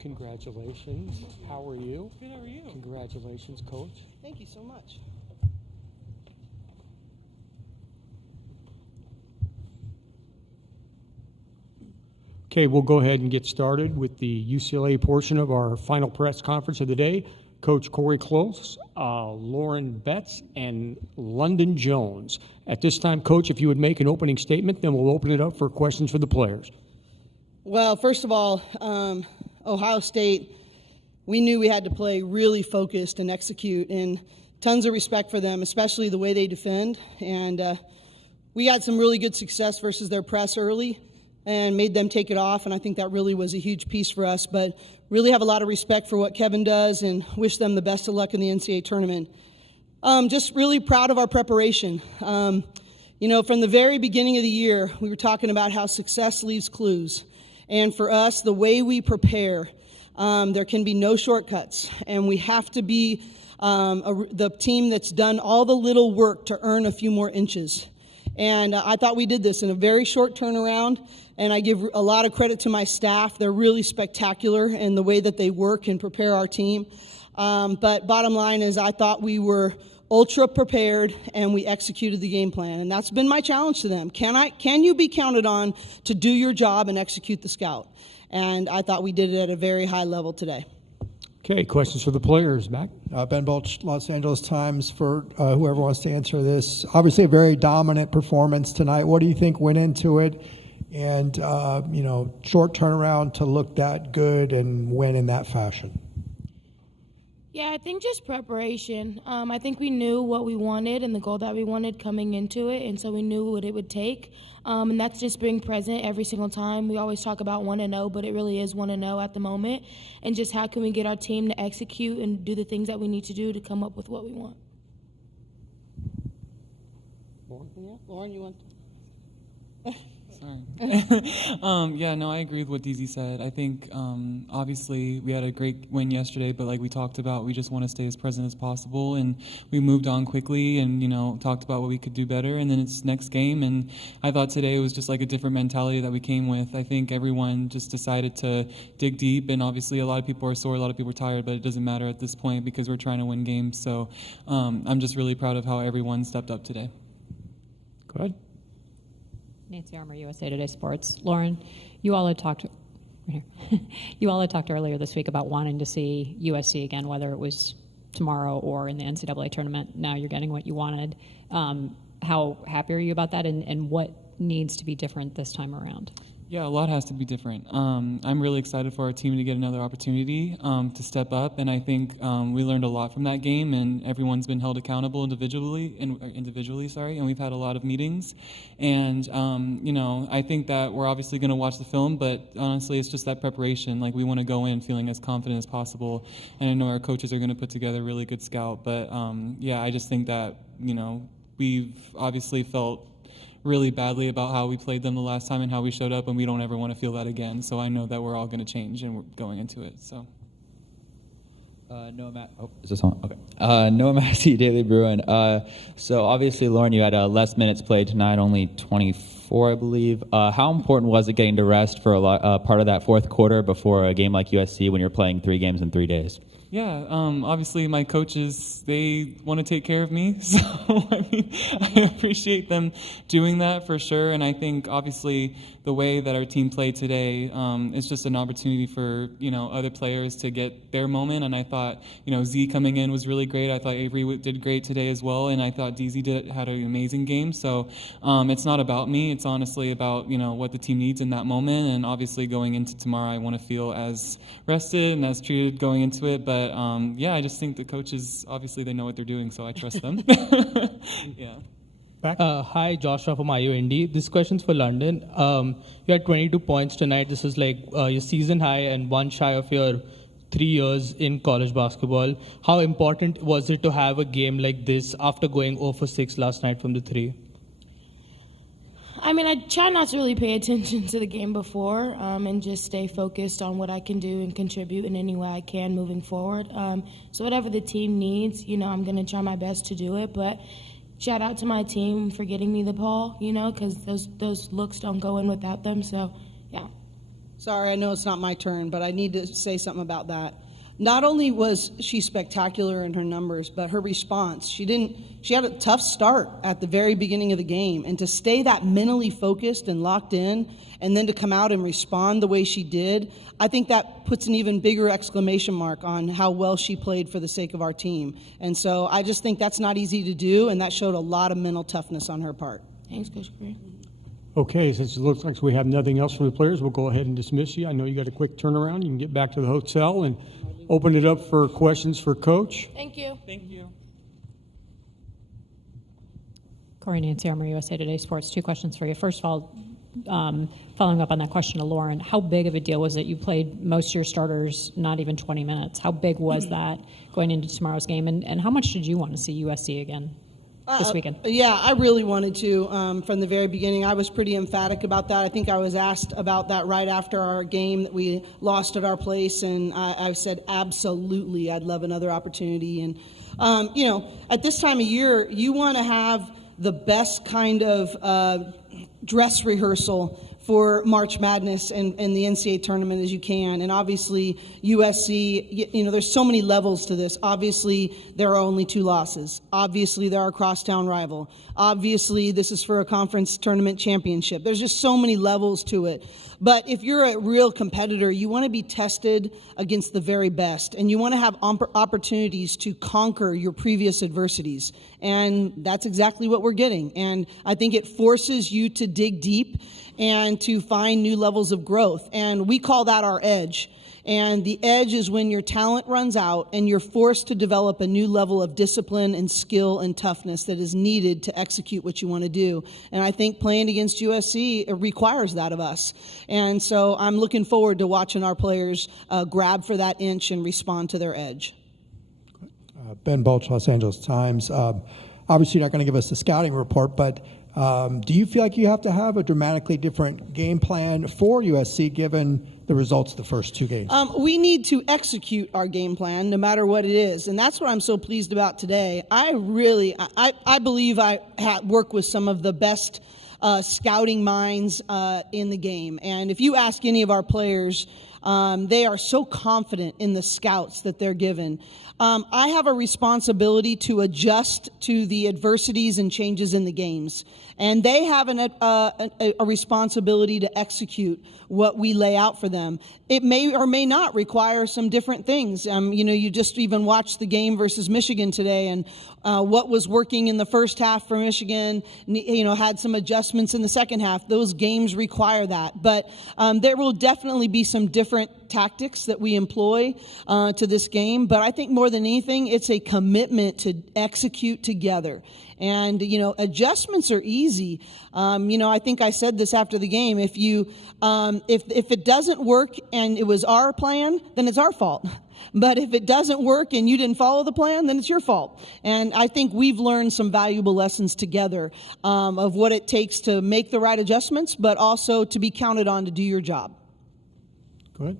Congratulations. How are you? Good, how are you? Congratulations, Coach. Thank you so much. Okay, we'll go ahead and get started with the UCLA portion of our final press conference of the day. Coach Corey Close, Lauren Betts, and London Jones. At this time, Coach, if you would make an opening statement, then we'll open it up for questions for the players. Well, first of all, Ohio State, we knew we had to play really focused and execute, and tons of respect for them, especially the way they defend. And we had some really good success versus their press early and made them take it off, and I think that really was a huge piece for us. But really have a lot of respect for what Kevin does and wish them the best of luck in the NCAA tournament. Just really proud of our preparation. From the very beginning of the year, we were talking about how success leaves clues. And for us, the way we prepare, there can be no shortcuts. And we have to be the team that's done all the little work to earn a few more inches. And I thought we did this in a very short turnaround. And I give a lot of credit to my staff. They're really spectacular in the way that they work and prepare our team. But bottom line is I thought we were ultra prepared and we executed the game plan. And that's been my challenge to them. Can you be counted on to do your job and execute the scout? And I thought we did it at a very high level today. Okay, questions for the players. Back. Ben Bulch, Los Angeles Times, for whoever wants to answer this. Obviously a very dominant performance tonight. What do you think went into it? And, short turnaround to look that good and win in that fashion. Yeah, I think just preparation. I think we knew what we wanted and the goal that we wanted coming into it, and so we knew what it would take. And that's just being present every single time. We always talk about 1-0, but it really is 1-0 at the moment. And just how can we get our team to execute and do the things that we need to do to come up with what we want. Lauren, you want to? Sorry. I agree with what DZ said. I think, obviously, we had a great win yesterday, but like we talked about, we just want to stay as present as possible, and we moved on quickly and, talked about what we could do better, and then it's next game, and I thought today was just like a different mentality that we came with. I think everyone just decided to dig deep, and obviously a lot of people are sore, a lot of people are tired, but it doesn't matter at this point because we're trying to win games, so I'm just really proud of how everyone stepped up today. Go ahead. Nancy Armour, USA Today Sports. Lauren, you all had talked earlier this week about wanting to see USC again, whether it was tomorrow or in the NCAA tournament. Now you're getting what you wanted. How happy are you about that, and what needs to be different this time around? Yeah, a lot has to be different. I'm really excited for our team to get another opportunity to step up, and I think we learned a lot from that game, and everyone's been held accountable individually, and we've had a lot of meetings, and I think that we're obviously going to watch the film, but honestly, it's just that preparation. Like, we want to go in feeling as confident as possible, and I know our coaches are going to put together a really good scout, but I just think that we've obviously felt really badly about how we played them the last time and how we showed up, and we don't ever want to feel that again. So I know that we're all going to change, and we're going into it. So. Is this on? Okay. Noah Massey, Daily Bruin. So obviously, Lauren, you had less minutes played tonight, only 24, I believe. How important was it getting to rest for part of that fourth quarter before a game like USC when you're playing 3 games in 3 days? Yeah, obviously my coaches, they want to take care of me, so I appreciate them doing that for sure, and I think obviously the way that our team played today, it's just an opportunity for, other players to get their moment, and I thought, Z coming in was really great. I thought Avery did great today as well, and I thought DZ had an amazing game, so it's not about me, it's honestly about, what the team needs in that moment, and obviously going into tomorrow I want to feel as rested and as treated going into it, but I just think the coaches, obviously they know what they're doing, so I trust them. Yeah. Hi, Joshua from IUND. This question's for London. You had 22 points tonight. This is like your season high and one shy of your 3 years in college basketball. How important was it to have a game like this after going 0 for 6 last night from the 3? I mean, I try not to really pay attention to the game before and just stay focused on what I can do and contribute in any way I can moving forward. So whatever the team needs, I'm going to try my best to do it. But shout out to my team for getting me the ball, because those looks don't go in without them. So, yeah. Sorry, I know it's not my turn, but I need to say something about that. Not only was she spectacular in her numbers, but her response. She had a tough start at the very beginning of the game, and to stay that mentally focused and locked in, and then to come out and respond the way she did, I think that puts an even bigger exclamation mark on how well she played for the sake of our team. And so I just think that's not easy to do, and that showed a lot of mental toughness on her part. Thanks, Coach Corey. Okay, since it looks like we have nothing else from the players, we'll go ahead and dismiss you. I know you got a quick turnaround. You can get back to the hotel and open it up for questions for Coach. Thank you. Thank you. Corey Nancy Armour, USA Today Sports. 2 questions for you. First of all, following up on that question to Lauren, how big of a deal was it? You played most of your starters not even 20 minutes. How big was that going into tomorrow's game? And how much did you want to see USC again this weekend? Yeah, I really wanted to from the very beginning. I was pretty emphatic about that. I think I was asked about that right after our game that we lost at our place, and I said absolutely, I'd love another opportunity. And, at this time of year, you want to have the best kind of dress rehearsal for March Madness and the NCAA tournament as you can. And obviously, USC, there's so many levels to this. Obviously, there are only 2 losses. Obviously, they're a crosstown rival. Obviously, this is for a conference tournament championship. There's just so many levels to it. But if you're a real competitor, you want to be tested against the very best, and you want to have opportunities to conquer your previous adversities. And that's exactly what we're getting. And I think it forces you to dig deep and to find new levels of growth. And we call that our edge. And the edge is when your talent runs out and you're forced to develop a new level of discipline and skill and toughness that is needed to execute what you want to do. And I think playing against USC requires that of us. And so I'm looking forward to watching our players grab for that inch and respond to their edge. Ben Bulch, Los Angeles Times. Obviously, you're not going to give us a scouting report, but do you feel like you have to have a dramatically different game plan for USC given the results of the first 2 games? We need to execute our game plan no matter what it is, and that's what I'm so pleased about today. I believe I work with some of the best scouting minds in the game, and if you ask any of our players, they are so confident in the scouts that they're given. I have a responsibility to adjust to the adversities and changes in the games. And they have a responsibility to execute what we lay out for them. It may or may not require some different things. You just even watched the game versus Michigan today, and what was working in the first half for Michigan, had some adjustments in the second half. Those games require that. But there will definitely be some different tactics that we employ to this game. But I think more than anything, it's a commitment to execute together. And, adjustments are easy. I think I said this after the game. If it doesn't work and it was our plan, then it's our fault. But if it doesn't work and you didn't follow the plan, then it's your fault. And I think we've learned some valuable lessons together of what it takes to make the right adjustments, but also to be counted on to do your job. Go ahead.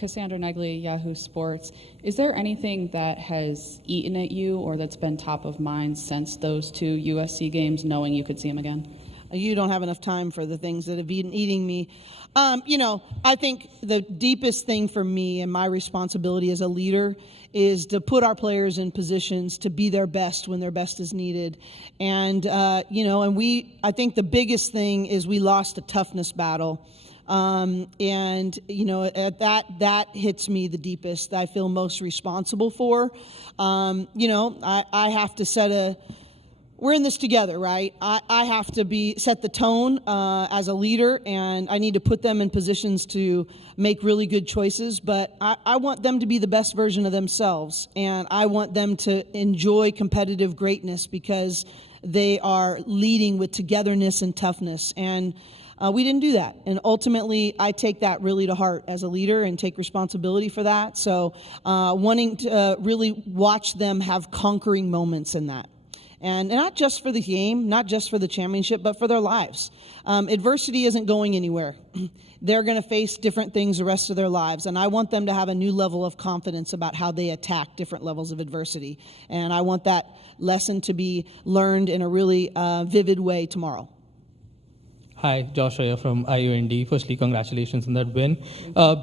Cassandra Negley, Yahoo Sports. Is there anything that has eaten at you or that's been top of mind since those 2 USC games, knowing you could see them again? You don't have enough time for the things that have been eating me. I think the deepest thing for me and my responsibility as a leader is to put our players in positions to be their best when their best is needed. And, I think the biggest thing is we lost a toughness battle. That hits me the deepest, that I feel most responsible for. I have to we're in this together, right? I have to set the tone as a leader, and I need to put them in positions to make really good choices, but I want them to be the best version of themselves, and I want them to enjoy competitive greatness because they are leading with togetherness and toughness, and we didn't do that. And ultimately, I take that really to heart as a leader and take responsibility for that. So wanting to really watch them have conquering moments in that. And not just for the game, not just for the championship, but for their lives. Adversity isn't going anywhere. They're going to face different things the rest of their lives. And I want them to have a new level of confidence about how they attack different levels of adversity. And I want that lesson to be learned in a really vivid way tomorrow. Hi, Josh Raya from IUND. Firstly, congratulations on that win.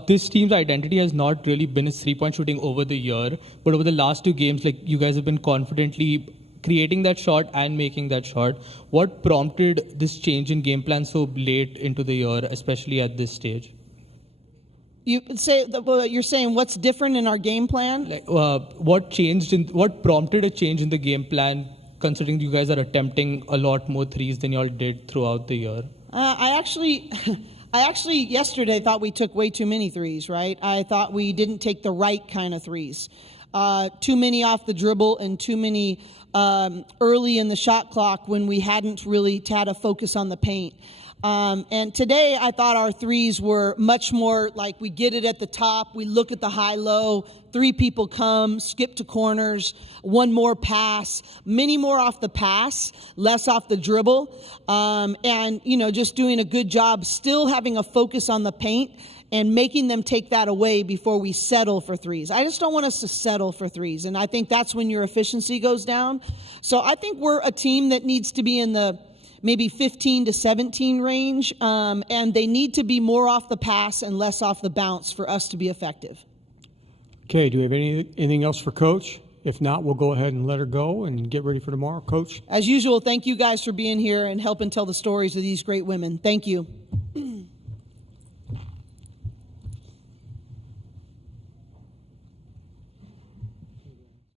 This team's identity has not really been its three-point shooting over the year, but over the last two games, like you guys have been confidently creating that shot and making that shot. What prompted this change in game plan so late into the year, especially at this stage? You're saying what's different in our game plan? Like, what prompted a change in the game plan, considering you guys are attempting a lot more threes than y'all did throughout the year? I actually yesterday thought we took way too many threes, right? I thought we didn't take the right kind of threes. Too many off the dribble and too many early in the shot clock when we hadn't really had a focus on the paint. And today I thought our threes were much more like we get it at the top, we look at the high-low, three people come, skip to corners, one more pass, many more off the pass, less off the dribble, and, just doing a good job, still having a focus on the paint and making them take that away before we settle for threes. I just don't want us to settle for threes, and I think that's when your efficiency goes down. So I think we're a team that needs to be in the maybe 15 to 17 range, and they need to be more off the pass and less off the bounce for us to be effective. Okay, do we have anything else for Coach? If not, we'll go ahead and let her go and get ready for tomorrow. Coach? As usual, thank you guys for being here and helping tell the stories of these great women. Thank you.